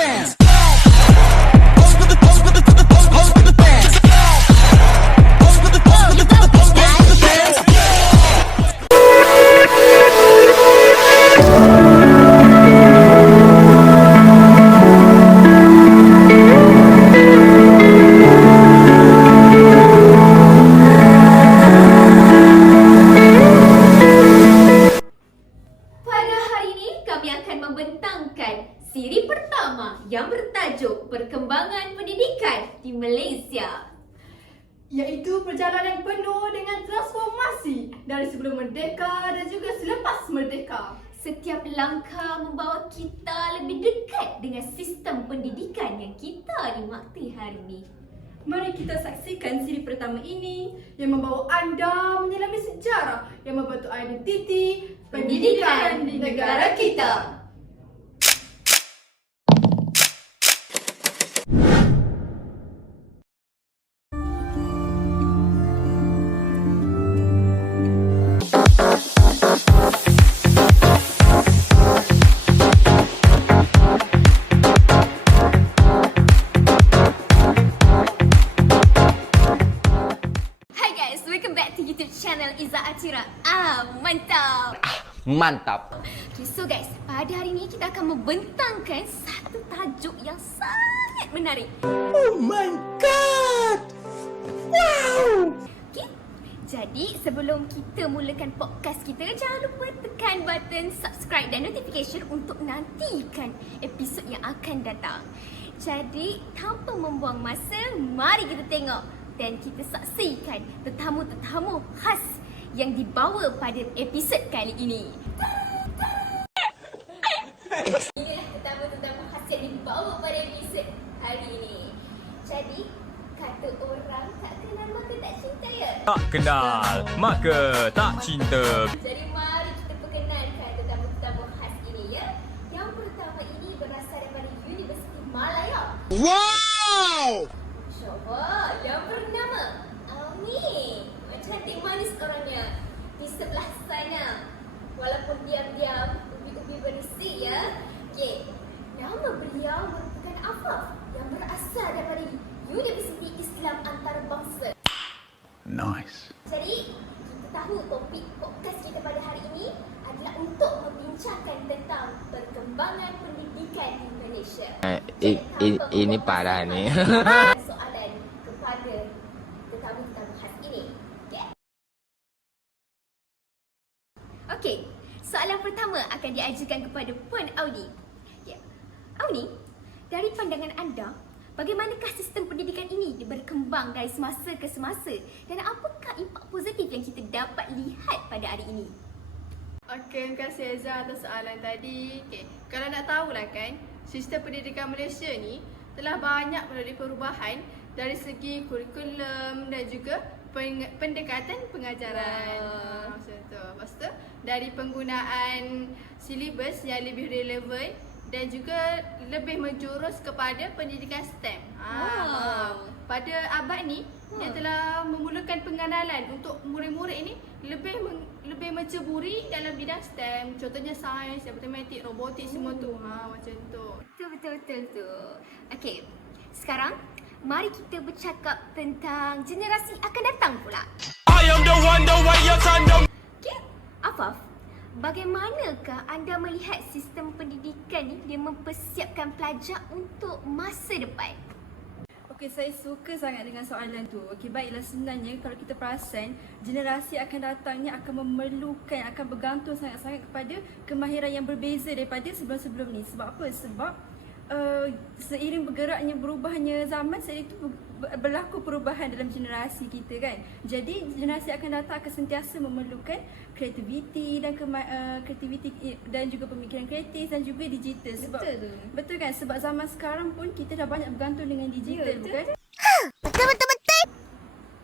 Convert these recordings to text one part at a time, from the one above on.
bands. Pada hari ini kami akan membentangkan siri pertama yang bertajuk Perkembangan Pendidikan di Malaysia. Iaitu perjalanan penuh dengan transformasi dari sebelum merdeka dan juga selepas merdeka. Setiap langkah membawa kita lebih dekat dengan sistem pendidikan yang kita nikmati hari ini. Mari kita saksikan siri pertama ini yang membawa anda menyelami sejarah yang membentuk identiti pendidikan di negara kita. Hi guys, welcome back to YouTube channel Iza Atira. Mantap! Mantap. Okay, so guys, pada hari ini kita akan membentangkan satu tajuk yang sangat menarik. Oh my god! Wow! Okay? Jadi sebelum kita mulakan podcast kita, jangan lupa tekan button subscribe dan notification untuk nantikan episod yang akan datang. Jadi tanpa membuang masa, mari kita tengok dan kita saksikan tetamu-tetamu khas yang dibawa pada episod kali ini. Inilah tetamu-tetamu khas yang dibawa pada episod hari ini. Jadi kata orang tak kenal maka tak cinta ya? Tak kenal, maka tak cinta. Jadi mari kita perkenalkan tetamu-tetamu khas ini ya. Yang pertama ini berasal daripada Universiti Malaya. Wow! InsyaAllah. Yang bernama Auni. Cantik manis orangnya. Di sebelah sana, walaupun diam-diam, ubi-ubi berisi ya. Okey. Nama beliau merupakan Afaf yang berasal daripada Universiti Islam Antarabangsa. Nice. Jadi, kita tahu topik podcast kita pada hari ini adalah untuk membincangkan tentang perkembangan pendidikan di Malaysia. Ini parah ni. Soalan kepada tetamu-tetamu khas ini. Okey, soalan pertama akan diajukan kepada Puan Auni. Okay. Auni, dari pandangan anda, bagaimanakah sistem pendidikan ini berkembang dari semasa ke semasa dan apakah impak positif yang kita dapat lihat pada hari ini? Okey, terima kasih Eza atas soalan tadi. Okey, kalau nak tahulah kan, sistem pendidikan Malaysia ni telah banyak melalui perubahan dari segi kurikulum dan juga pendekatan pengajaran. Macam tu. Lepas tu, dari penggunaan silibus yang lebih relevan dan juga lebih menjurus kepada pendidikan STEM. Pada abad ni, dia telah memulakan pengenalan untuk murid-murid ini lebih menceburi dalam bidang STEM. Contohnya sains, matematik, robotik, semua tu. Macam tu. Betul tu. Okey, sekarang mari kita bercakap tentang generasi akan datang pula. Okey, Afaf, bagaimanakah anda melihat sistem pendidikan ni dia mempersiapkan pelajar untuk masa depan? Okey, saya suka sangat dengan soalan tu. Okey, baiklah, sebenarnya kalau kita perasan, generasi akan datangnya akan memerlukan, akan bergantung sangat-sangat kepada kemahiran yang berbeza daripada sebelum-sebelum ni. Sebab apa? Sebab seiring bergeraknya berubahnya zaman, seiring itu berlaku perubahan dalam generasi kita kan. Jadi generasi akan datang akan sentiasa memerlukan kreativiti dan kreativiti dan juga pemikiran kreatif dan juga digital. Sebab betul kan, sebab zaman sekarang pun kita dah banyak bergantung dengan digital, bukan? Betul.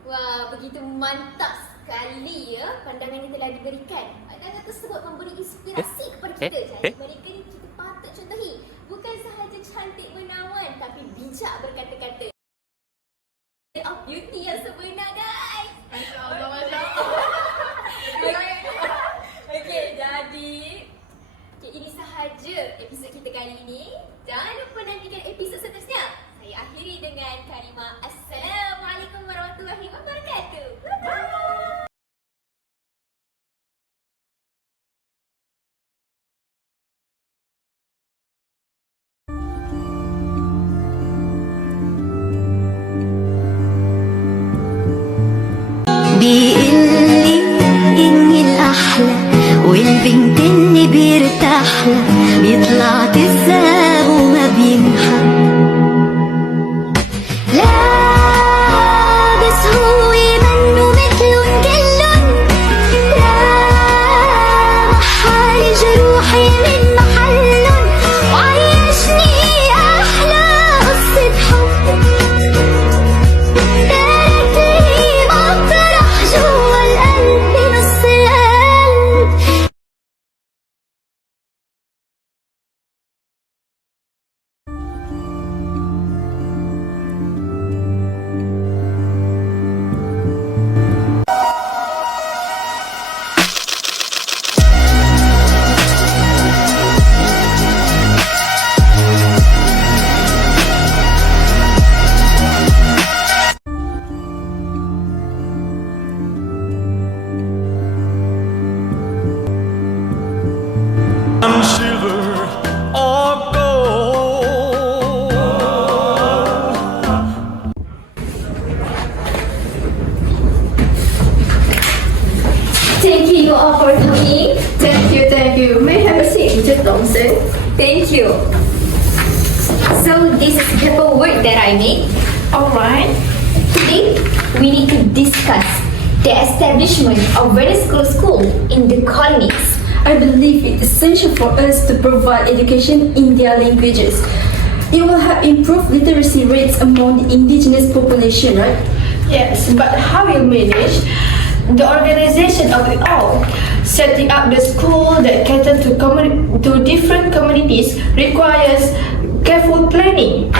Wah, begitu mantap sekali ya pandangan yang telah diberikan. Pandangan tersebut memberi inspirasi kepada kita. Jadi mereka ni kita patut contohi. Bukan sahaja cantik menawan tapi bijak berkata-kata. Of beauty yang sebenar guys. Masya-Allah. Okey, jadi ini sahaja episod kita kali ini. Jangan lupa nantikan episod seterusnya. Saya akhiri dengan kalimah Assalamualaikum warahmatullahi wabarakatuh. Bye. بيقلي إني الأحلى والبنت اللي بيرتاح لها بيطلع كذاب وما بينحب. لا بس هو منه مثلن كلن. لا محل جروحي من محلن وعيشني أحلى قصة حب. Thank you all for coming. Thank you. May I have a seat, Mr. Thompson? Thank you. So this is paperwork that I made. Alright. Today we need to discuss the establishment of vertical school in the colonies. I believe it's essential for us to provide education in their languages. It will help improve literacy rates among the indigenous population, right? Yes, but how you manage the organization of it all? Setting up the school that cater to different communities requires careful planning.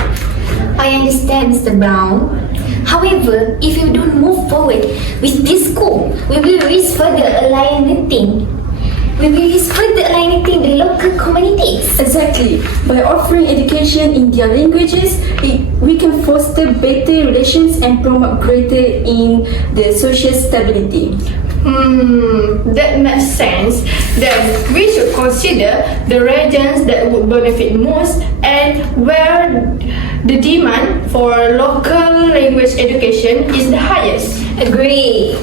I understand, Mr. Brown. However, if you don't move forward with this school, we will risk further alienating the local communities. Exactly. By offering education in their languages, we can foster better relations and promote greater in the social stability. That makes sense. Then we should consider the regions that would benefit most and where the demand for local language education is the highest. Agree.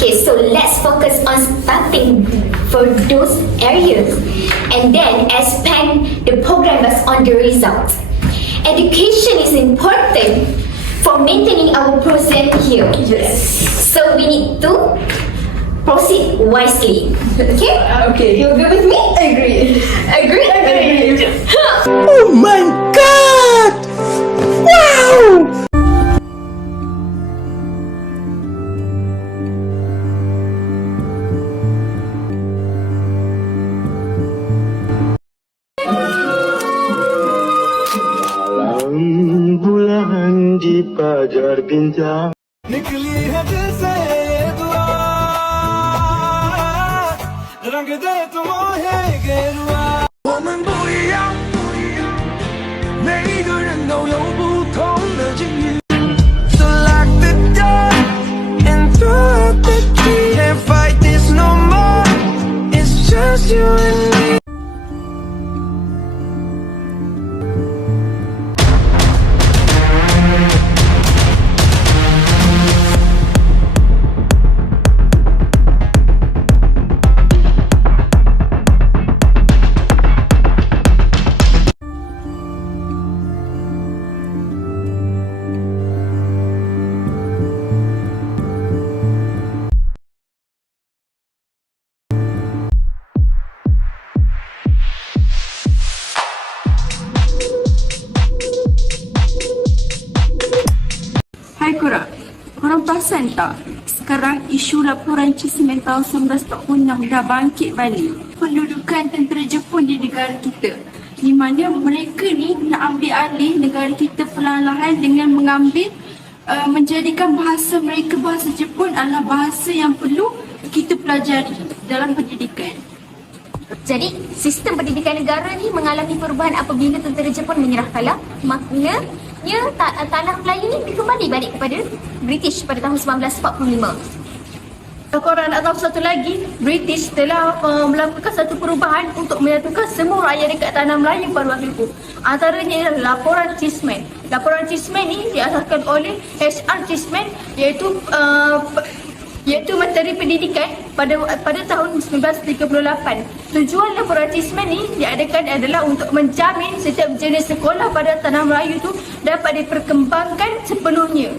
Okay, so let's focus on starting for those areas and then expand the programs on the results. Education is important for maintaining our present here. Yes. So we need to proceed wisely. Okay? Okay. You agree with me? Agree. Agree? Oh my god! Wow! बुलंद di pajar bintang. निकली है दिल से दुआ रंग दे तुम है गेरुआ 我们不一样，每一个人都有不同的境遇。 So lock the door and throw out the key. Can't fight this no more. It's just you and me. Hai korang perasan tak? Sekarang isu laporan Cisimen tahun 1946 dah bangkit balik. Pendudukan tentera Jepun di negara kita, di mana mereka ni nak ambil alih negara kita perlahan-lahan dengan mengambil menjadikan bahasa mereka, bahasa Jepun adalah bahasa yang perlu kita pelajari dalam pendidikan. Jadi, sistem pendidikan negara ni mengalami perubahan apabila tentera Jepun menyerah kalah. Maknanya, tanah Melayu ni dikembali balik kepada British pada tahun 1945. Korang nak tahu satu lagi, British telah melakukan satu perubahan untuk menyatukan semua rakyat dekat tanah Melayu pada waktu itu. Antaranya ialah laporan Cheeseman. Laporan Cheeseman ni diasaskan oleh H.R. Cheeseman iaitu Menteri Pendidikan pada tahun 1938. Tujuan laporan Cheeseman ni diadakan adalah untuk menjamin setiap jenis sekolah pada tanah Melayu tu dapat diperkembangkan sepenuhnya.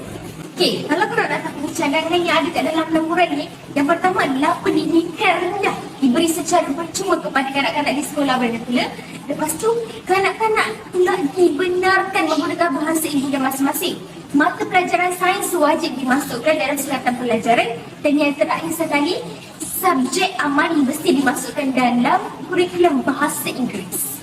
Okey, kalau korang nak tahu cadangan yang ada kat dalam laporan ni, yang pertama adalah pendidikan rendah diberi secara percuma kepada kanak-kanak di sekolah bernakula. Lepas tu, kanak-kanak pula dibenarkan menggunakan bahasa ibu dan masing-masing. Mata pelajaran sains wajib dimasukkan dalam sukatan pelajaran, dan yang terakhir sekali, subjek amali mesti dimasukkan dalam kurikulum bahasa Inggeris.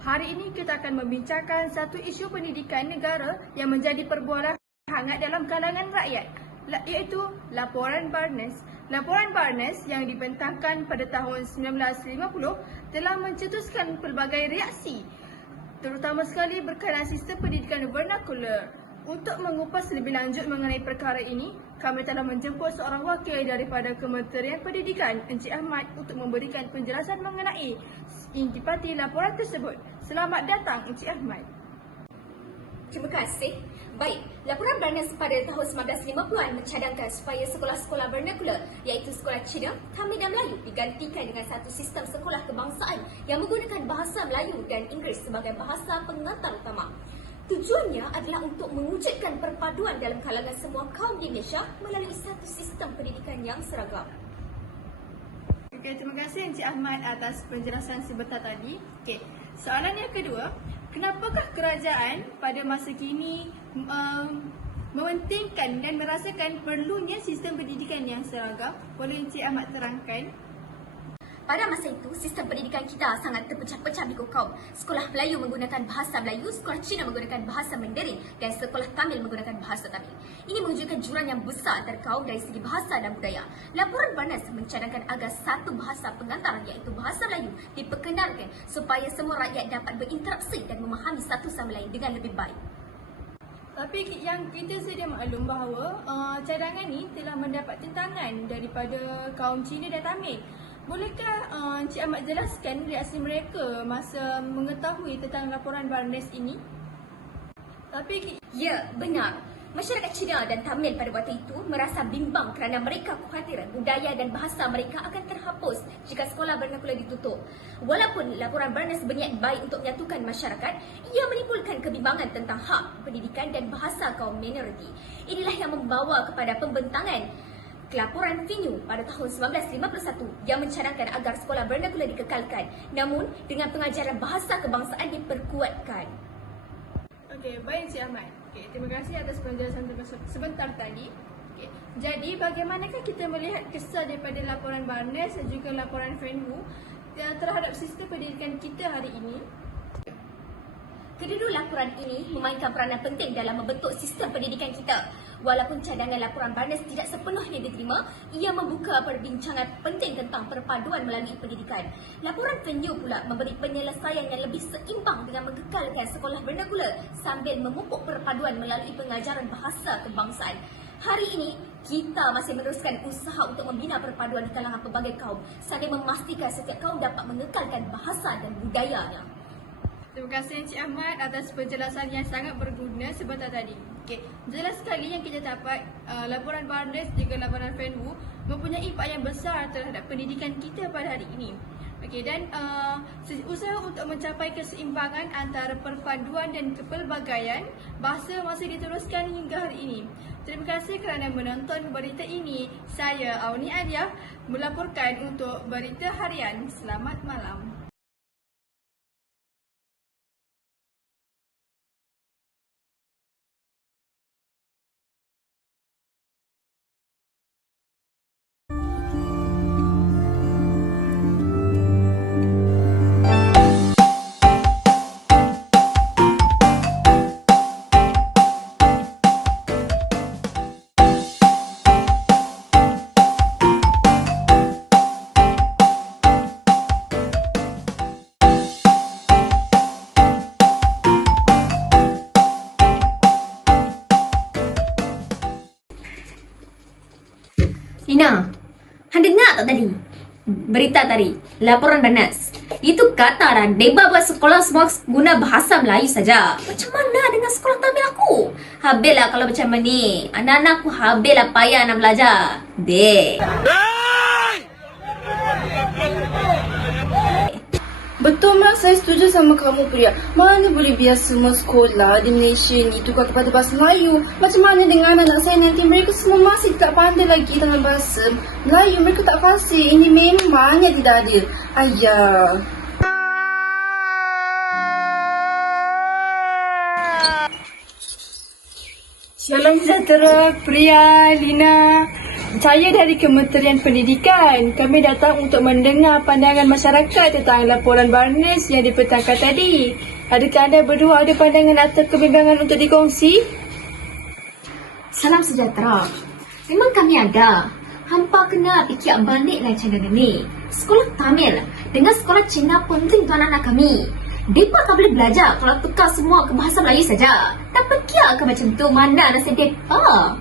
Hari ini kita akan membincangkan satu isu pendidikan negara yang menjadi perbualan hangat dalam kalangan rakyat, iaitu Laporan Barnes. Laporan Barnes yang dibentangkan pada tahun 1950 telah mencetuskan pelbagai reaksi, terutama sekali berkaitan sistem pendidikan vernakular. Untuk mengupas lebih lanjut mengenai perkara ini, kami telah menjemput seorang wakil daripada Kementerian Pendidikan, Encik Ahmad, untuk memberikan penjelasan mengenai intipati laporan tersebut. Selamat datang, Encik Ahmad. Terima kasih. Baik, laporan Barnes pada tahun 1950-an mencadangkan supaya sekolah-sekolah vernakular, iaitu sekolah Cina, Tamil dan Melayu, digantikan dengan satu sistem sekolah kebangsaan yang menggunakan bahasa Melayu dan Inggeris sebagai bahasa pengantar utama. Tujuannya adalah untuk mewujudkan perpaduan dalam kalangan semua kaum di Malaysia melalui satu sistem pendidikan yang seragam. Okey, terima kasih Encik Ahmad atas penjelasan sebentar tadi. Okey, soalan yang kedua, kenapakah kerajaan pada masa kini mementingkan dan merasakan perlunya sistem pendidikan yang seragam? Boleh Encik Ahmad terangkan? Pada masa itu, sistem pendidikan kita sangat terpecah-pecah di kaum. Sekolah Melayu menggunakan bahasa Melayu, sekolah Cina menggunakan bahasa Mandarin dan sekolah Tamil menggunakan bahasa Tamil. Ini menunjukkan jurang yang besar antara kaum dari segi bahasa dan budaya. Laporan Barnes mencadangkan agar satu bahasa pengantar, iaitu bahasa Melayu, diperkenalkan supaya semua rakyat dapat berinteraksi dan memahami satu sama lain dengan lebih baik. Tapi yang kita sedia maklum bahawa cadangan ini telah mendapat tentangan daripada kaum Cina dan Tamil. Bolehkah Encik Ahmad jelaskan reaksi mereka masa mengetahui tentang laporan Barnes ini? Ya, benar. Masyarakat Cina dan Tamil pada waktu itu merasa bimbang kerana mereka khawatir budaya dan bahasa mereka akan terhapus jika sekolah vernakular ditutup. Walaupun laporan Barnes berniat baik untuk menyatukan masyarakat, ia menimbulkan kebimbangan tentang hak pendidikan dan bahasa kaum minoriti. Inilah yang membawa kepada pembentangan Laporan Finyu pada tahun 1951 yang mencadangkan agar sekolah vernakular dikekalkan, namun dengan pengajaran bahasa kebangsaan diperkuatkan. Okey, baik Encik Ahmad. Okey, terima kasih atas penjelasan sebentar tadi. Okey, jadi bagaimanakah kita melihat kesan daripada laporan Barnes dan juga laporan Finyu terhadap sistem pendidikan kita hari ini? Kedua-dua laporan ini memainkan peranan penting dalam membentuk sistem pendidikan kita. Walaupun cadangan laporan Barnes tidak sepenuhnya diterima, ia membuka perbincangan penting tentang perpaduan melalui pendidikan. Laporan venue pula memberi penyelesaian yang lebih seimbang dengan mengekalkan sekolah bernegula sambil memupuk perpaduan melalui pengajaran bahasa kebangsaan. Hari ini, kita masih meneruskan usaha untuk membina perpaduan di kalangan pelbagai kaum sambil memastikan setiap kaum dapat mengekalkan bahasa dan budayanya. Terima kasih Encik Ahmad atas penjelasan yang sangat berguna sebentar tadi. Okey, jelas sekali yang kita dapat laporan Barnes juga laporan Venwu mempunyai impak yang besar terhadap pendidikan kita pada hari ini. Okey, dan usaha untuk mencapai keseimbangan antara perpaduan dan kepelbagaian bahasa masih diteruskan hingga hari ini. Terima kasih kerana menonton berita ini. Saya Auni Adia melaporkan untuk Berita Harian. Selamat malam. Nina, Han dengar tak tadi? Berita tadi, laporan Barnes. Itu kata dah, Deba buat sekolah semua guna bahasa Melayu saja. Macam mana dengan sekolah Tamil aku? Habislah kalau macam ni. Anak-anak aku habislah payah nak belajar. Dek. Betul Mak, saya setuju sama kamu Priya. Mana boleh biar semua sekolah di Malaysia ni tukar kepada bahasa Melayu. Macam mana dengan anak saya nanti, mereka semua masih tak pandai lagi dalam bahasa Melayu. Mereka tak fasih. Ini memangnya tidak adil. Ayah. Salam sejahtera Priya, Lina. Saya dari Kementerian Pendidikan. Kami datang untuk mendengar pandangan masyarakat tentang laporan Barnes yang dipetangkan tadi. Adakah anda berdua ada pandangan atau kebimbangan untuk dikongsi? Salam sejahtera. Memang kami ada. Hampa kena fikir baliklah cadangan ni. Sekolah Tamil dengan sekolah Cina penting tuan anak kami. Mereka tak boleh belajar kalau tukar semua ke bahasa Melayu saja. Tak fikir ke macam tu? Mana nasib mereka?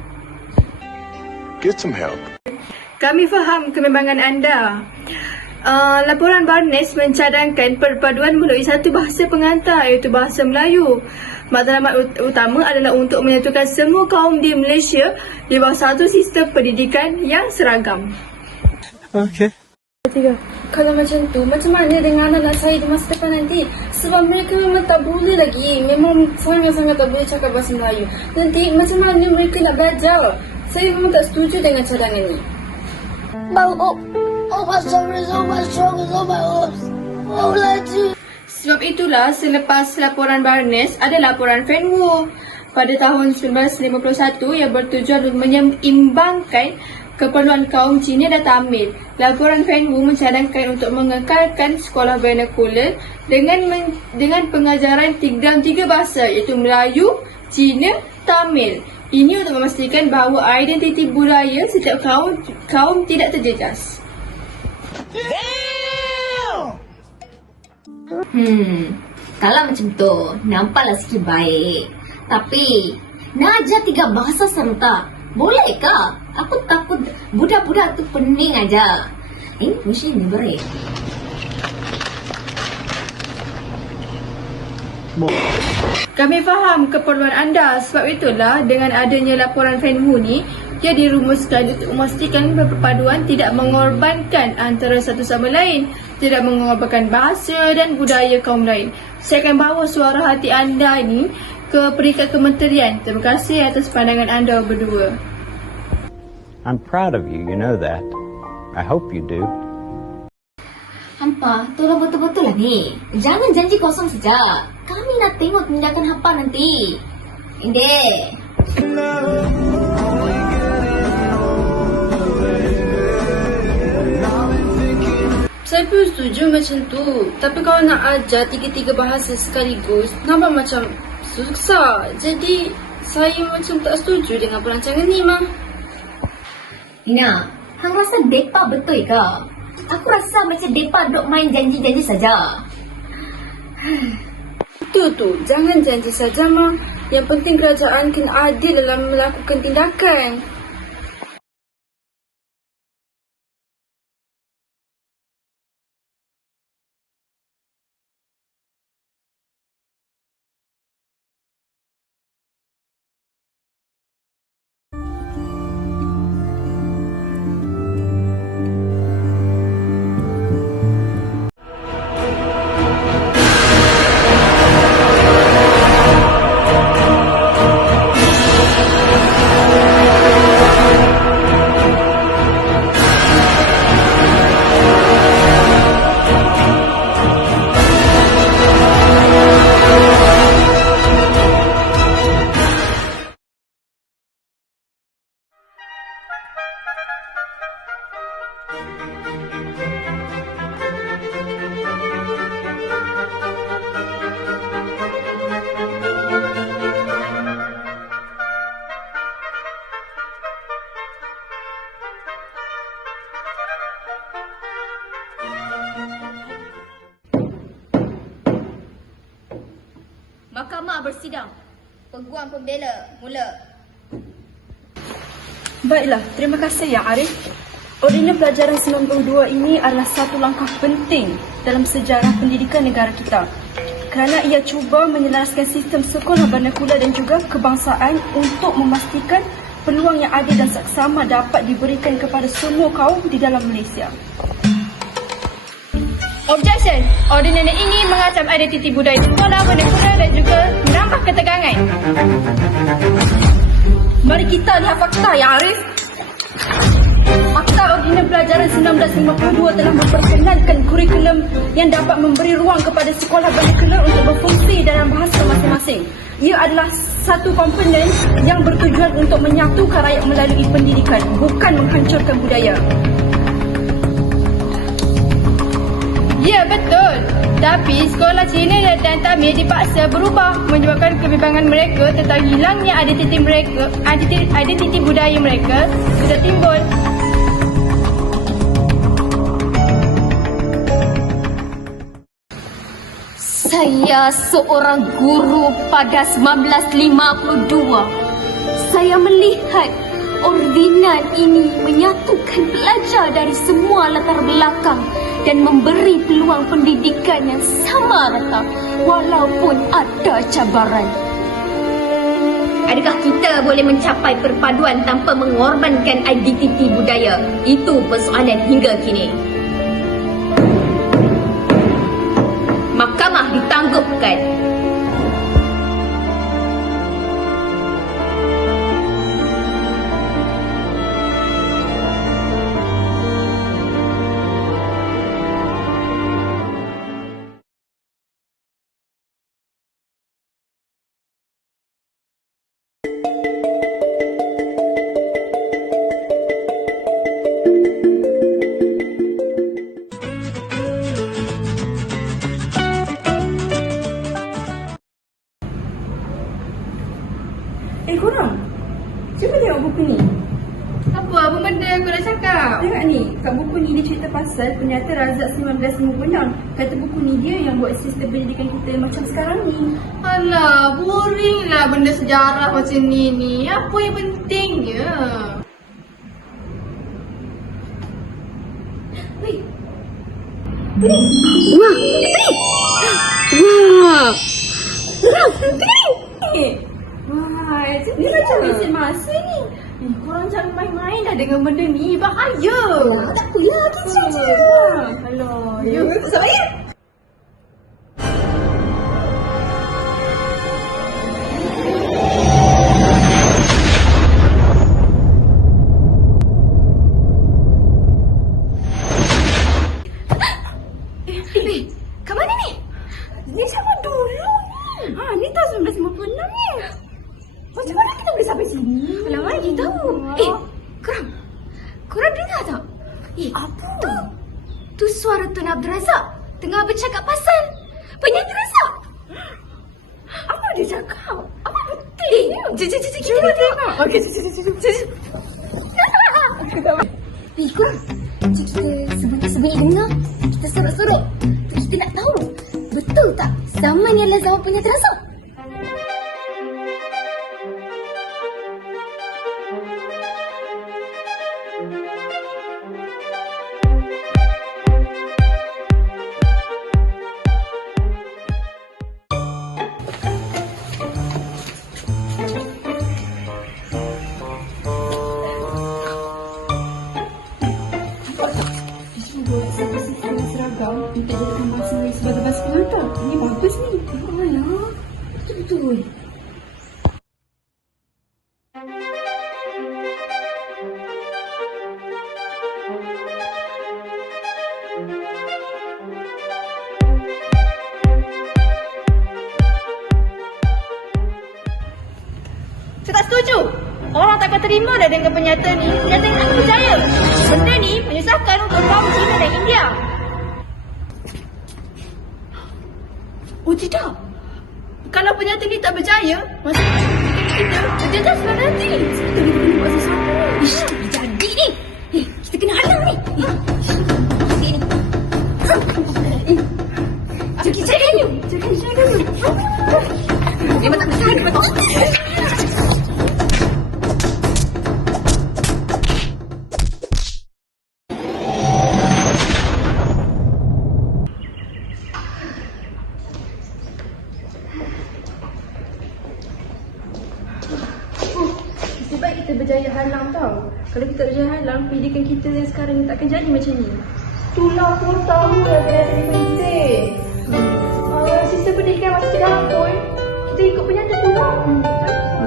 Get some help. Kami faham kebimbangan anda. Laporan Barnes mencadangkan perpaduan melalui satu bahasa pengantar iaitu bahasa Melayu. Matlamat utama adalah untuk menyatukan semua kaum di Malaysia di bawah satu sistem pendidikan yang seragam. Okay. Kalau macam tu, macam mana dengan anak saya di masa depan nanti? Sebab mereka memang tak boleh lagi. Memang sangat-sangat tak boleh cakap bahasa Melayu. Nanti macam mana mereka nak belajar? Saya memang tak setuju dengan cadangan ni. Sebab itulah selepas laporan Barnes ada laporan Venwu pada tahun 1951 yang bertujuan untuk menyeimbangkan keperluan kaum Cina dan Tamil. Laporan Venwu mencadangkan untuk mengekalkan sekolah vernakular dengan pengajaran dalam 3 bahasa iaitu Melayu, Cina, Tamil. Ini untuk memastikan bahawa identiti budaya setiap kaum tidak terjejas. Kalau macam tu, nampaklah sikit baik. Tapi, nak ajar 3 bahasa serentak, bolehkah? Aku takut budak-budak tu pening aja. Ini mesti ni berat. Kami faham keperluan anda, sebab itulah dengan adanya laporan Venwu ni, ia dirumuskan untuk memastikan perpaduan tidak mengorbankan antara satu sama lain, tidak mengorbankan bahasa dan budaya kaum lain. Saya akan bawa suara hati anda ini ke peringkat kementerian. Terima kasih atas pandangan anda berdua. I'm proud of you, you know that. I hope you do. Hampa, tolong betul-betul lah ni. Jangan janji kosong saja. Kami nak tengok tindakan hampa nanti. Indek. Saya pun setuju macam tu. Tapi kalau nak ajar 3 bahasa sekaligus, nampak macam susah. Jadi, Saya macam tak setuju dengan perancangan ni, Ma. Ina, hang rasa depa betul ke? Aku rasa macam depa duk main janji-janji saja. Itu tu, jangan janji saja, Ma. Yang penting kerajaan kena adil dalam melakukan tindakan. Mahkamah bersidang. Peguam pembela, mula. Baiklah, terima kasih ya Arif. Ordinans Pelajaran 92 ini adalah satu langkah penting dalam sejarah pendidikan negara kita. Kerana ia cuba menyelaraskan sistem sekolah bernakula dan juga kebangsaan untuk memastikan peluang yang adil dan saksama dapat diberikan kepada semua kaum di dalam Malaysia. Objection! Ordinans ini mengacam identiti budaya sekolah bernakula dan juga menambah ketegangan. Mari kita lihat fakta ya Arif. Fakta Ordinans Pelajaran 1952 telah memperkenalkan kurikulum yang dapat memberi ruang kepada sekolah bernakula untuk berfungsi dalam bahasa masing-masing. Ia adalah satu komponen yang bertujuan untuk menyatukan rakyat melalui pendidikan, bukan menghancurkan budaya. Ya, betul. Tapi sekolah Cina dan Tamil dipaksa berubah menyebabkan kebimbangan mereka tentang hilangnya identiti budaya mereka sudah timbul. Saya seorang guru pada 1952. Saya melihat ordinan ini menyatukan pelajar dari semua latar belakang dan memberi peluang pendidikan yang sama rata walaupun ada cabaran. Adakah kita boleh mencapai perpaduan tanpa mengorbankan identiti budaya? Itu persoalan hingga kini. Mahkamah ditangguhkan. Korang, cuba tengok buku ni. Apa benda kau nak cakap? Tengok ni, kat buku ni dia cerita pasal penyata Razak 1956. Kata buku ni dia yang buat sistem pendidikan kita macam sekarang ni. Alah, boring lah benda sejarah macam ni. Apa yang pentingnya? Wah, ni macam mesin masa ni. Korang jangan main-main dah dengan benda ni. Bahaya. Tak apalah, kita je. Alah, ya. Sabar ya. Kat mana ni? Ni sama dulu ni. Ni tahun 1956 ni. Macam mana kita boleh sampai sini? Alah, mana kita tahu? Korang dengar tak? Apa? Tu suara Tun Abdul Razak tengah bercakap pasal penyanyi Razak. Apa dia cakap? Apa betul Jom, kita tengok. Okey, jom. Ikut. Kita sembunyi-sembunyi dengar. Kita sorok-sorok. Kita nak tahu, betul tak zaman ni adalah zaman punya terasa? Seragam untuk jadikan bahasa sebagai bahasa pengantar. Ini bagus ni. Alah, betul-betul. Saya tak setuju. Orang takkan terima dah dengan pernyataan ni. Pernyataan yang tak percaya. Benda ni menyusahkan untuk kaum China dan India. Oh tidak. Kalau pernyataan ni tak berjaya, maksudnya kita berjajah sebelah nanti. Kita ni kena buat sesuatu. Ish, jadi ni. Kita kena halang ni. Jaga ni. Memang tak percaya. Sebab kita berjaya halang tau. Kalau kita berjaya halang, pendidikan kita yang sekarang ni takkan jadi macam ni. Itulah aku tahu yang kena jadi penting. Sistem pendidikan masih tidak pun. Kita ikut pernyataan tu lah.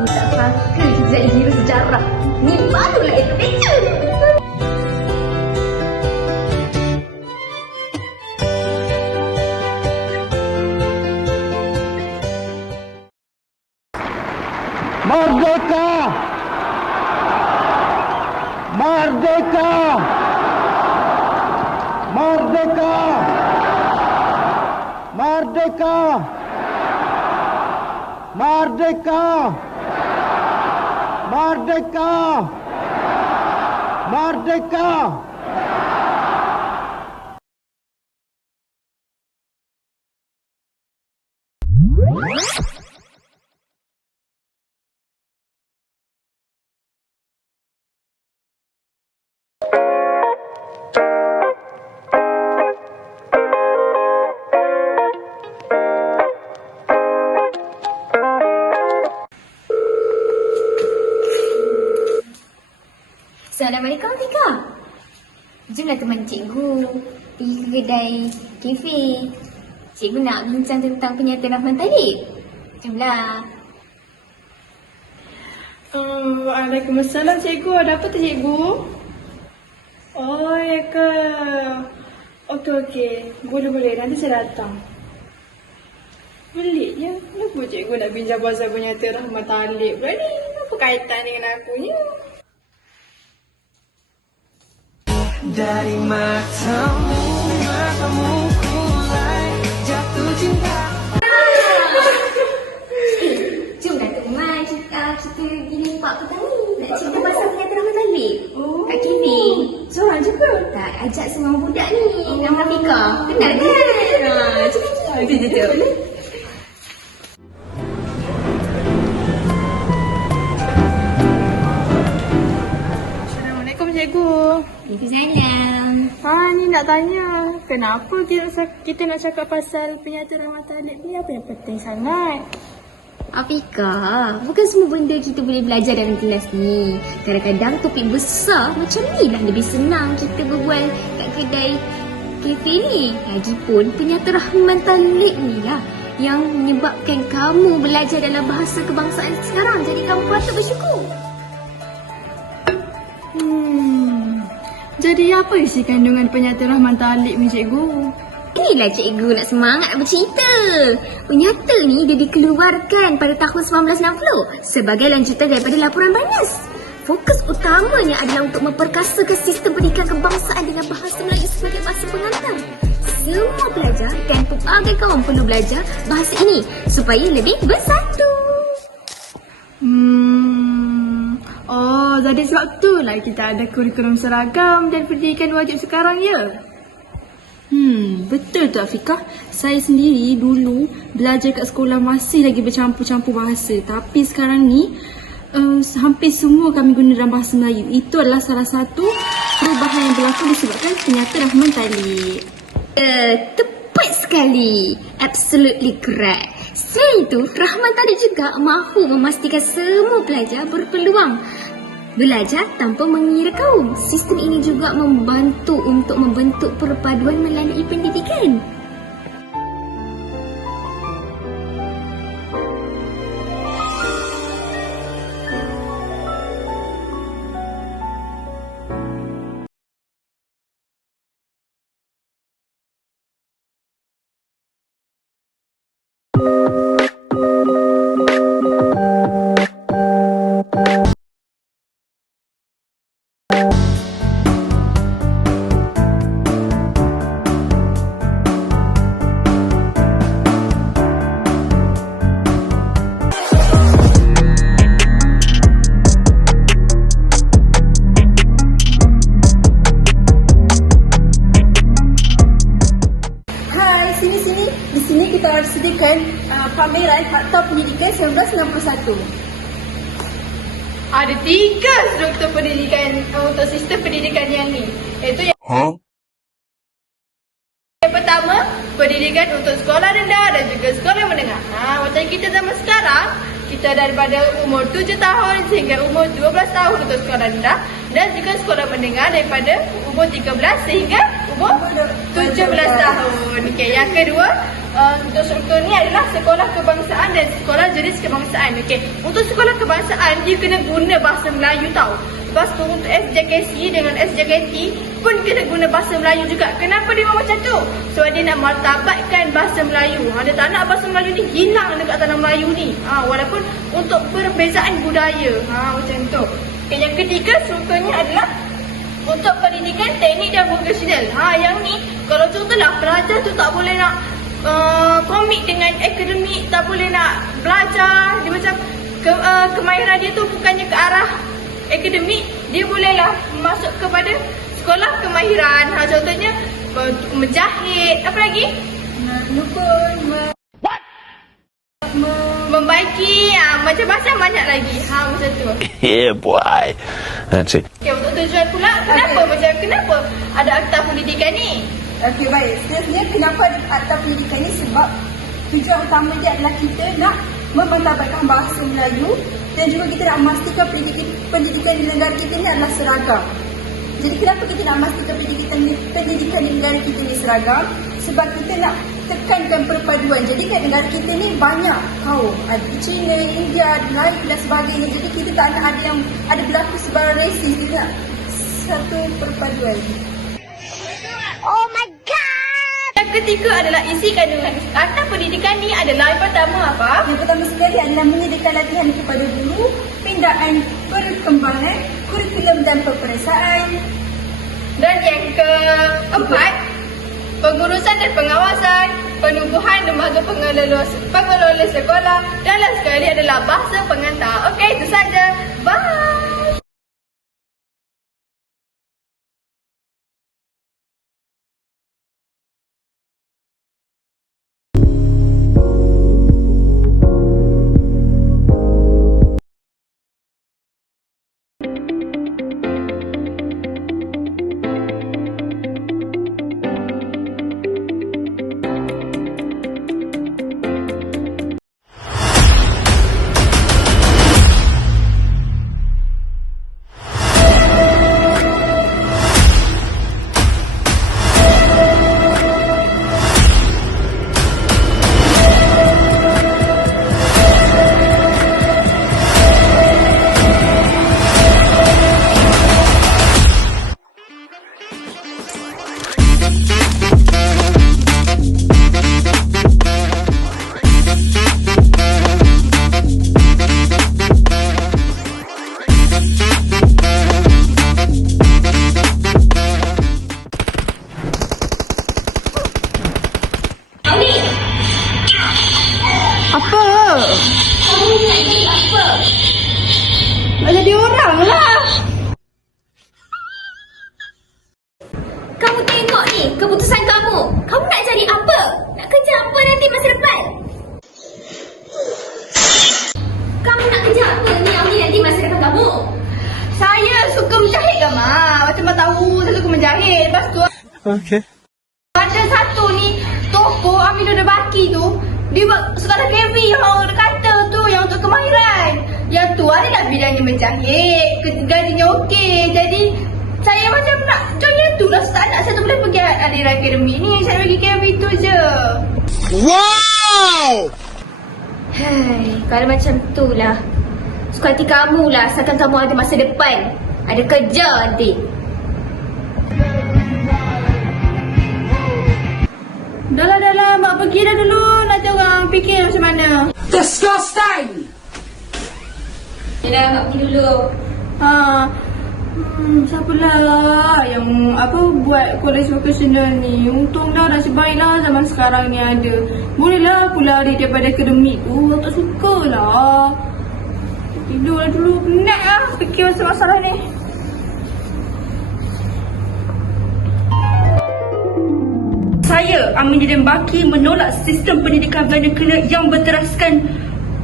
Tak sangka kita jadi hero sejarah. Ni barulah Indonesia. Merdeka! Merdeka! Merdeka! Merdeka! Merdeka! Merdeka! Merdeka! Assalamualaikum Tika. Jomlah teman cikgu pergi ke kedai kafe. Cikgu nak bincang tentang pernyataan Rahman Talib. Jomlah. Waalaikumsalam cikgu. Ada apa tu cikgu? Oh ya ke? Okey. Boleh. Nanti saya datang. Pelik je. Kenapa cikgu nak bincang pasal pernyataan Rahman Talib pula ni? Apa kaitan dengan aku ni? Dari matamu kulai jatuh cinta. Jomlah teman kita pergi lepak petang ni. Nak cerita pasal pernyataan Rahman Talib. Kat kafe. Seorang je ke? Tak, ajak semua budak ni. Nama Fika. Kenal kan? Jom. Assalamualaikum cikgu. Waalaikumsalam. Ni nak tanya. Kenapa kita nak cakap pasal pernyataan Rahman Talib ni? Apa yang penting sangat? Afika, bukan semua benda kita boleh belajar dalam kelas ni. Kadang-kadang topik besar macam ni lah lebih senang kita berbual kat kedai kafe ni. Lagipun pernyataan Rahman Talib ni lah yang menyebabkan kamu belajar dalam bahasa kebangsaan sekarang. Jadi kamu patut bersyukur. Jadi apa isi kandungan pernyataan Rahman Talib ni cikgu? Inilah cikgu nak semangat bercerita. Pernyataan ni dia dikeluarkan pada tahun 1960 sebagai lanjutan daripada laporan Barnes. Fokus utamanya adalah untuk memperkasakan sistem pendidikan kebangsaan dengan bahasa Melayu sebagai bahasa pengantar. Semua pelajar dan pelbagai kaum perlu belajar bahasa ini supaya lebih bersatu. Jadi sebab tu lah kita ada kurikulum seragam dan pendidikan wajib sekarang ya. Betul tu Afiqah. Saya sendiri dulu belajar kat sekolah masih lagi bercampur-campur bahasa. Tapi sekarang ni hampir semua kami guna dalam bahasa Melayu. Itu adalah salah satu perubahan yang berlaku disebabkan penyata Rahman Talib. Tepat sekali. Absolutely correct. Selain itu, Rahman Talib juga mahu memastikan semua pelajar berpeluang belajar tanpa mengira kaum. Sistem ini juga membantu untuk membentuk perpaduan melalui pendidikan. Di sini kita sediakan pameran Akta Pendidikan 1961. Ada 3 struktur pendidikan untuk sistem pendidikan yang ni. Iaitu yang pertama, pendidikan untuk sekolah rendah dan juga sekolah menengah. Macam kita zaman sekarang, kita daripada umur 7 tahun sehingga umur 12 tahun untuk sekolah rendah dan juga sekolah menengah daripada umur 13 sehingga umur 17 tahun. Okey, yang kedua, untuk struktur ni adalah sekolah kebangsaan dan sekolah jenis kebangsaan. Okey, untuk sekolah kebangsaan dia kena guna bahasa Melayu tau. Lepas tu untuk SJKC dengan SJKT pun kena guna bahasa Melayu juga. Kenapa dia buat macam tu? Sebab dia nak martabatkan bahasa Melayu. Dia tak nak bahasa Melayu ni hilang dekat tanah Melayu ni. Walaupun untuk perbezaan budaya. Macam tu. Okay, yang ketiga strukturnya adalah untuk pendidikan teknik dan vokasional. Yang ni kalau contohlah pelajar tu tak boleh nak komit dengan akademik, tak boleh nak belajar, dia macam kemahiran dia tu bukannya ke arah akademik, dia bolehlah masuk kepada sekolah kemahiran. Contohnya menjahit, apa lagi? Membaiki, macam-macam banyak lagi. Macam tu. Yeah, boy. That's it. Okay, untuk tujuan pula, kenapa ada akta pendidikan ni? Okey, baik. Sebenarnya kenapa ada Akta Pendidikan ni? Sebab tujuan utama dia adalah kita nak memartabatkan bahasa Melayu dan juga kita nak memastikan pendidikan di negara kita ni adalah seragam. Jadi kenapa kita nak memastikan pendidikan di negara kita ni seragam? Sebab kita nak tekankan perpaduan. Jadi kat negara kita ni banyak kaum, ada Cina, India, Melayu dan sebagainya. Jadi kita tak nak ada berlaku sebarang rasis. Kita nak satu perpaduan. Oh my god! Yang ketiga adalah isi kandungan Akta Pendidikan ni adalah yang pertama apa? Yang pertama sekali adalah menyediakan latihan kepada guru, pindaan perkembangan, kurikulum dan peperiksaan. Dan yang keempat, pengurusan dan pengawasan, penubuhan lembaga pengelola sekolah dan last sekali adalah bahasa pengantar. Okey, itu saja. Bye! Apa? Nak jadi orang lah. ni keputusan kamu. Kamu nak cari apa? Nak kerja apa nanti masa depan? Kamu nak kerja apa ni Auni nanti masa depan kamu? Saya suka menjahit ke Ma? Macam Mak tahu saya suka menjahit. Lepas tu ada satu ni toko Amino de Baki tu. Dia buat sekolah KV yang dia kata tu, yang untuk kemahiran. Yang tu adalah bidangnya menjahit. Gajinya okey. Jadi saya macam nak join yang tu lah. Tak nak saya tu boleh pergi Adira Academy ni. Saya pergi KV tu je. Wow! Hai, kalau macam tu lah, suka hati kamu lah. Asalkan kamu ada masa depan, ada kerja nanti. Dah lah, Mak pergi dah dulu. Nanti orang fikir macam mana. Disgusting! Yalah, Mak pergi dulu. Siapalah yang buat college vocational ni. Untung dah nasib baiklah zaman sekarang ni ada. Bolehlah aku lari daripada akademik tu. Aku tak suka lah. Tidur lah dulu. Penat lah fikir masalah ni. Saya, Amin Diden Baki, menolak sistem pendidikan vernacular yang berteraskan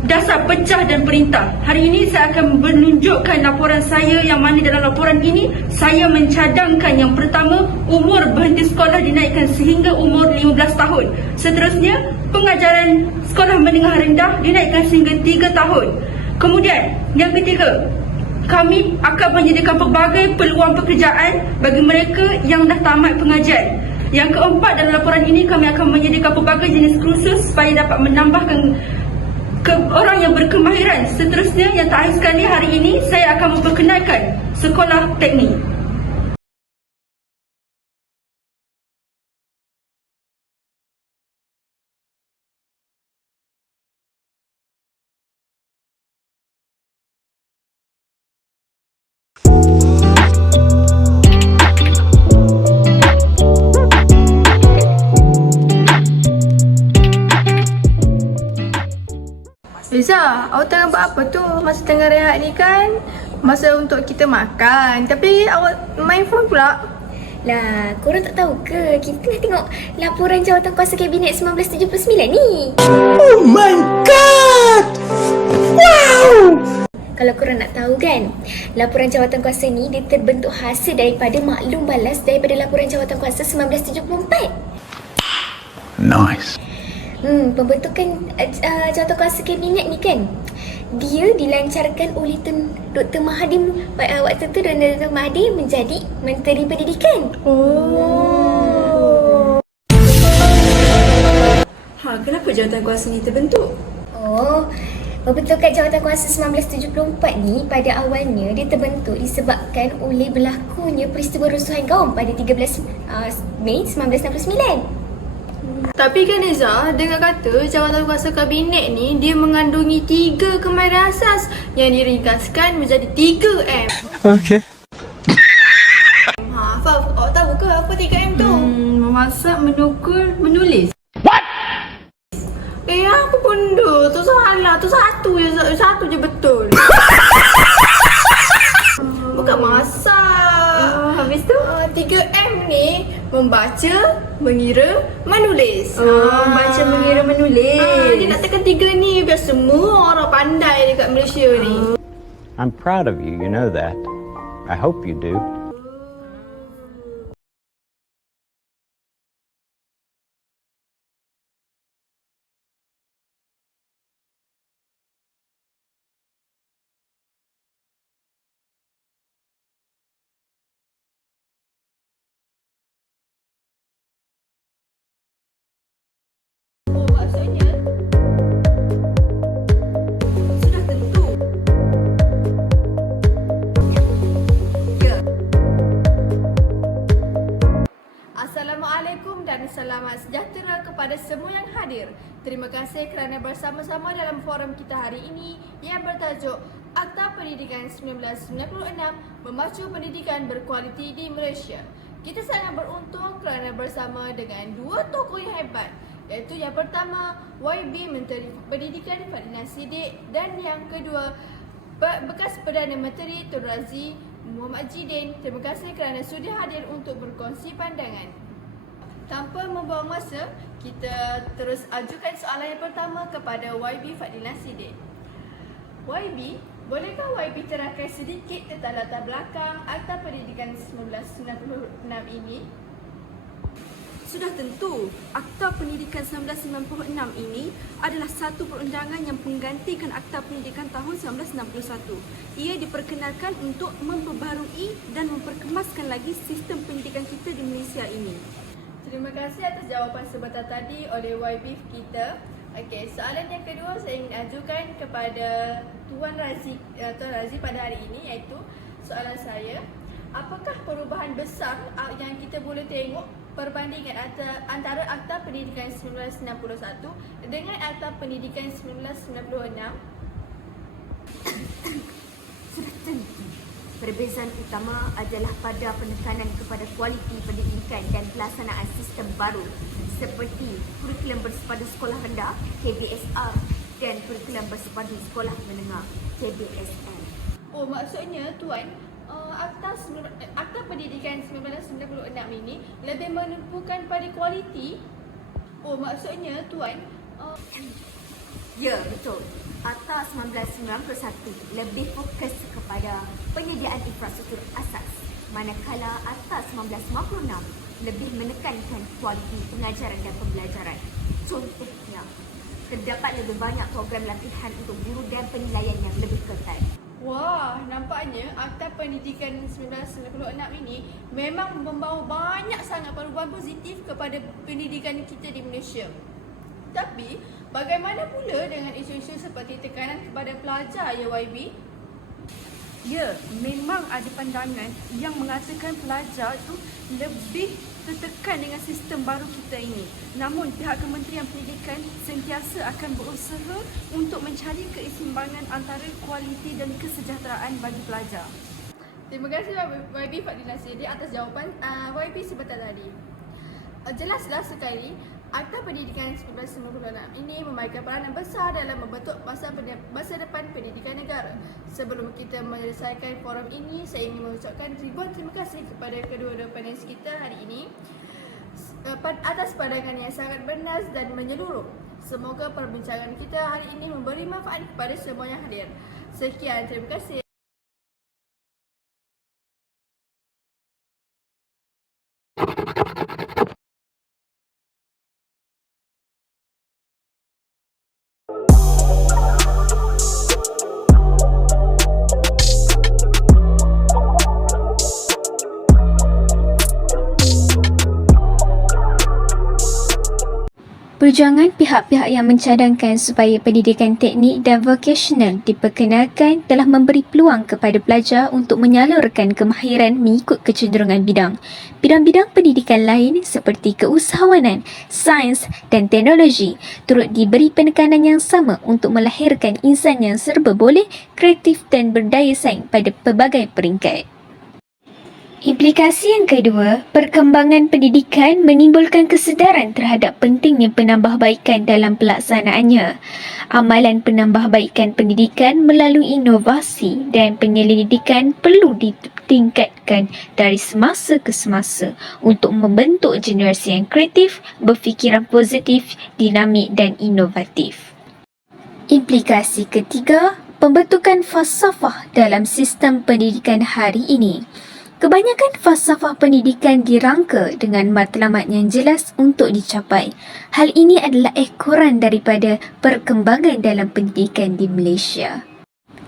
dasar pecah dan perintah. Hari ini saya akan menunjukkan laporan saya, yang mana dalam laporan ini saya mencadangkan yang pertama, umur berhenti sekolah dinaikkan sehingga umur 15 tahun. Seterusnya, pengajaran sekolah menengah rendah dinaikkan sehingga 3 tahun. Kemudian, yang ketiga, kami akan menyediakan pelbagai peluang pekerjaan bagi mereka yang dah tamat pengajian. Yang keempat, dalam laporan ini kami akan menyediakan pelbagai jenis kursus supaya dapat menambahkan orang yang berkemahiran. Seterusnya, yang terakhir sekali, hari ini saya akan memperkenalkan sekolah teknik. Liza, awak tengah buat apa tu? Masa tengah rehat ni kan masa untuk kita makan. Tapi awak main phone pula. Lah, korang tak tahu ke? Kita tengah tengok laporan jawatan kuasa Kabinet 1979 ni. Oh my god! Wow! Kalau korang nak tahu kan, laporan jawatan kuasa ni dia terbentuk hasil daripada maklum balas daripada laporan jawatan kuasa 1974. Nice. Pembentukan jawatan kuasa Kabinet ni kan, dia dilancarkan oleh Dr. Mahathir. Waktu tu Dr. Mahathir menjadi Menteri Pendidikan. Kenapa jawatan kuasa ni terbentuk? Pembentukan jawatan kuasa 1974 ni pada awalnya dia terbentuk disebabkan oleh berlakunya peristiwa rusuhan kaum pada 13 Mei 1969. Tapi kan Liza, dengar kata jawatan kuasa Kabinet ni dia mengandungi 3 kemahiran asas yang diringkaskan menjadi 3M. Okay. Faf, awak tahu ke apa 3M tu? Memasak, menukul, menulis. Apa benda? Tu salah. Tu satu je betul. Bukan masak. Habis tu? 3M ni membaca, mengira, menulis. Baca, mengira, menulis. Dia nak tekan 3 ni biar semua orang pandai dekat Malaysia ni. I'm proud of you, you know that. I hope you do. Maksudnya sudah tentu. Assalamualaikum dan selamat sejahtera kepada semua yang hadir. Terima kasih kerana bersama-sama dalam forum kita hari ini yang bertajuk Akta Pendidikan 1996 Memacu Pendidikan Berkualiti di Malaysia. Kita sangat beruntung kerana bersama dengan 2 tokoh yang hebat, iaitu yang pertama YB Menteri Pendidikan Fadlina Siddiq dan yang kedua bekas Perdana Menteri Tun Razak Muhammad Jidin. Terima kasih kerana sudi hadir untuk berkongsi pandangan. Tanpa membuang masa, kita terus ajukan soalan yang pertama kepada YB Fadlina Siddiq. YB, bolehkah YB terangkan sedikit tentang latar belakang Akta Pendidikan 1996 ini? Sudah tentu, Akta Pendidikan 1996 ini adalah satu perundangan yang menggantikan Akta Pendidikan tahun 1961. Ia diperkenalkan untuk memperbaharui dan memperkemaskan lagi sistem pendidikan kita di Malaysia ini. Terima kasih atas jawapan sebentar tadi oleh YB kita. Okey, soalan yang kedua saya ingin ajukan kepada Tuan Razi pada hari ini, iaitu soalan saya, apakah perubahan besar yang kita boleh tengok perbandingan antara Akta Pendidikan 1961 dengan Akta Pendidikan 1996? Sudah tentu. Perbezaan utama adalah pada penekanan kepada kualiti pendidikan dan pelaksanaan sistem baru seperti kurikulum bersepadu sekolah rendah KBSR dan kurikulum bersepadu sekolah menengah KBSN. Oh, maksudnya Tuan, Akta Pendidikan 1996 ini lebih menumpukan pada kualiti? Oh, maksudnya Tuan, Ya, betul. Akta 1991 lebih fokus kepada penyediaan infrastruktur asas, manakala Akta 1956 lebih menekankan kualiti pengajaran dan pembelajaran. Contohnya, terdapat lebih banyak program latihan untuk guru dan penilaian yang lebih ketat. wah, nampaknya Akta Pendidikan 1996 ini memang membawa banyak sangat perubahan positif kepada pendidikan kita di Malaysia. Tapi, bagaimana pula dengan isu-isu seperti tekanan kepada pelajar, ya YB? Ya, memang ada pandangan yang mengatakan pelajar itu lebih tertekan dengan sistem baru kita ini. Namun pihak Kementerian Pendidikan sentiasa akan berusaha untuk mencari keseimbangan antara kualiti dan kesejahteraan bagi pelajar. Terima kasih YB Fadlina Siddiq atas jawapan YB sebentar tadi. Jelaslah sekali, Akta Pendidikan 1996 ini memainkan peranan besar dalam membentuk masa depan pendidikan negara. Sebelum kita menyelesaikan forum ini, saya ingin mengucapkan ribuan terima kasih kepada kedua-dua panelis kita hari ini atas pandangan yang sangat bernas dan menyeluruh. Semoga perbincangan kita hari ini memberi manfaat kepada semua yang hadir. Sekian, terima kasih. Perjuangan pihak-pihak yang mencadangkan supaya pendidikan teknik dan vokasional diperkenalkan telah memberi peluang kepada pelajar untuk menyalurkan kemahiran mengikut kecenderungan bidang. Bidang-bidang pendidikan lain seperti keusahawanan, sains dan teknologi turut diberi penekanan yang sama untuk melahirkan insan yang serba boleh, kreatif dan berdaya saing pada pelbagai peringkat. Implikasi yang kedua, perkembangan pendidikan menimbulkan kesedaran terhadap pentingnya penambahbaikan dalam pelaksanaannya. Amalan penambahbaikan pendidikan melalui inovasi dan penyelidikan perlu ditingkatkan dari semasa ke semasa untuk membentuk generasi yang kreatif, berfikiran positif, dinamik dan inovatif. Implikasi ketiga, pembentukan falsafah dalam sistem pendidikan hari ini. Kebanyakan falsafah pendidikan dirangka dengan matlamat yang jelas untuk dicapai. Hal ini adalah ekoran daripada perkembangan dalam pendidikan di Malaysia.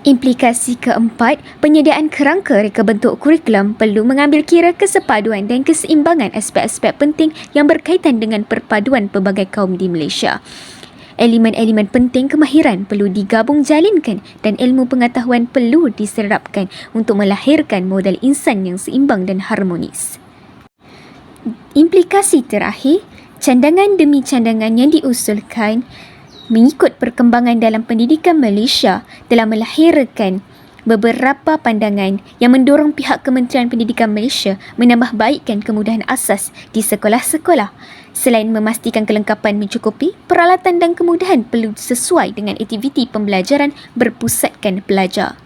Implikasi keempat, penyediaan kerangka reka bentuk kurikulum perlu mengambil kira kesepaduan dan keseimbangan aspek-aspek penting yang berkaitan dengan perpaduan pelbagai kaum di Malaysia. Elemen-elemen penting kemahiran perlu digabung jalinkan dan ilmu pengetahuan perlu diserapkan untuk melahirkan model insan yang seimbang dan harmonis. Implikasi terakhir, cadangan demi cadangan yang diusulkan mengikut perkembangan dalam pendidikan Malaysia telah melahirkan beberapa pandangan yang mendorong pihak Kementerian Pendidikan Malaysia menambahbaikkan kemudahan asas di sekolah-sekolah. Selain memastikan kelengkapan mencukupi, peralatan dan kemudahan perlu sesuai dengan aktiviti pembelajaran berpusatkan pelajar.